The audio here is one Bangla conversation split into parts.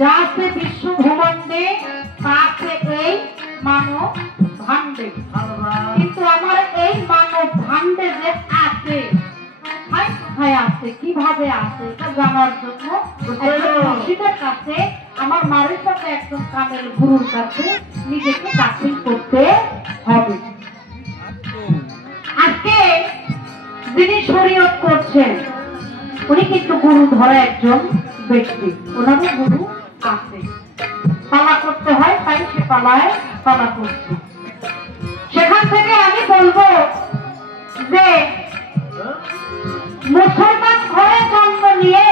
যাতে বিশ্ব ভ্রমণ্ডে তাতে এই মানব ভাণ্ডে, কিন্তু আমার এই মানব ভাণ্ডে যে আছে কোথায় আছে, কিভাবে আছে, এটা জানার জন্য মুর্শিদের কাছে, আমার মারিফাতে একজন কামেল গুরুর কাছে নিজেকে দাখিল করতে হবে। আজকে যিনি শরীয়ত করছেন উনি কিন্তু গুরু ধরা একজন ব্যক্তি, ওনারও গুরু আছে, পালা করতে হয়, তাই সে পালায় পালা করছে। সেখান থেকে আমি বলবো যে মুসলমান ঘরে জন্ম নিয়ে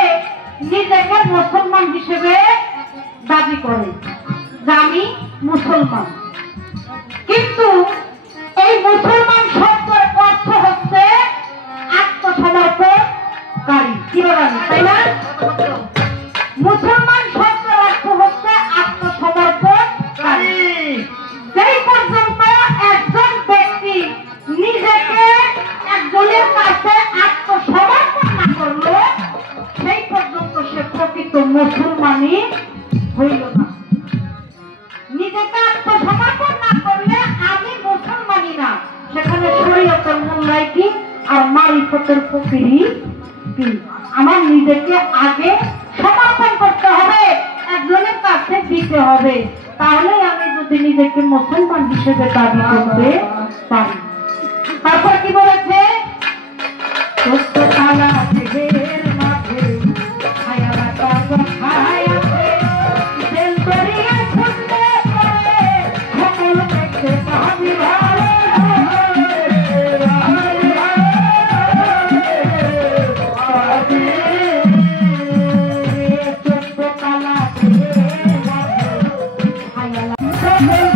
নিজেকে মুসলমান হিসেবে দাবি করে যে আমি মুসলমান, কিন্তু এই মুসলমান শব্দের অর্থ হচ্ছে আত্মসমর্পণকারী, কি বলেন তাই না? মুসলমান শব্দের অর্থ হচ্ছে আত্মসমর্পণকারী। যেই পর্যন্ত একজন ব্যক্তি নিজেকে একজনের কাছে আত্মসমর্পণ না করলো সেই পর্যন্ত সে প্রকৃত মুসলমানই হইল না। নিজেকে আত্মসমর্পণ না করলে আমি মুসলমানই না, সেখানে শরীয়তের মূল্যায় কি আর মারিফতের ফকিরি কি? আমার নিজেকে আগে সমর্পণ করতে হবে, একজনের কাছে দিতে হবে, তাহলে আমি যদি নিজেকে মুসলমান হিসেবে দাবি করতে পারি। তারপর কি বলেছে? Hey!